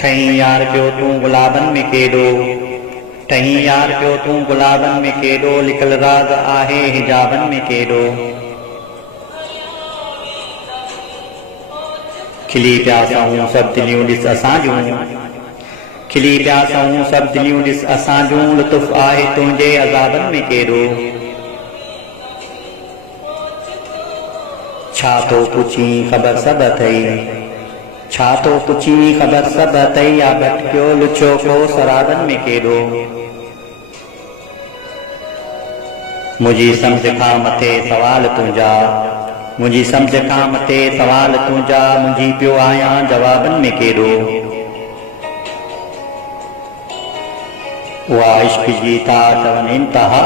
ठहीं यार पियो तूं गुलाबन में केॾो, ठहीं यार पियो तूं गुलाबन में केॾो, लिकल राज़ आहे हिजाबन में केॾो। खिली पिया सहूं सभु दिलियूं ॾिस असां जूं, खिली पिया सहूं सभु दिलियूं ॾिस असां जूं, लुत्फ़ आहे तुंहिंजे अज़ाबन में केॾो। छा तो पुछी ख़बर सभु अथई, छा तो पुछी ख़बर सभु अथई, या भटकियो लुछो को सराबन में केॾो। मुंहिंजी सम्झ खां मथे सवाल तुंहिंजा, मुंहिंजी सम्झ खां मथे सवाल तुंहिंजा, मुंहिंजी पियो आहियां जवाबन में केॾो। उहा इश्क जी था चवनि इंतहा,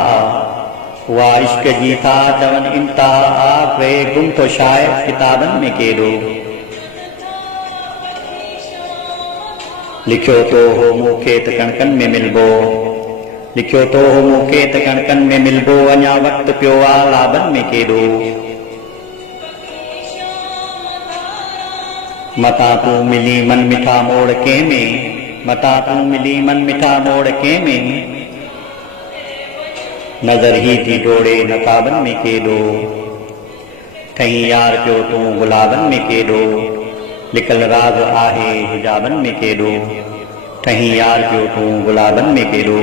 उहा इश्क जी था चवनि इंतहा, वे गुम तो शायदि किताबनि में केॾो। लिखियो तो हो मूंखे त कणकनि में मिलबो, लिखियो तो हो मूंखे त कणकनि में मिलबो, अञा वक़्तु पियो आहे लाबनि में केॾो। मतां तूं मिली मन मिठा मोड़ कंहिंमें, मतां तूं मिली मन मिठा मोड़ कंहिंमें, नज़र ही थी डोड़े नकाबनि में केॾो। ठहीं यार पियो तूं गुलाबनि में केॾो, लिकल राज़ आहे हिजाबन में केॾो। ठहीं यार पियो तूं गुलाबन में केॾो।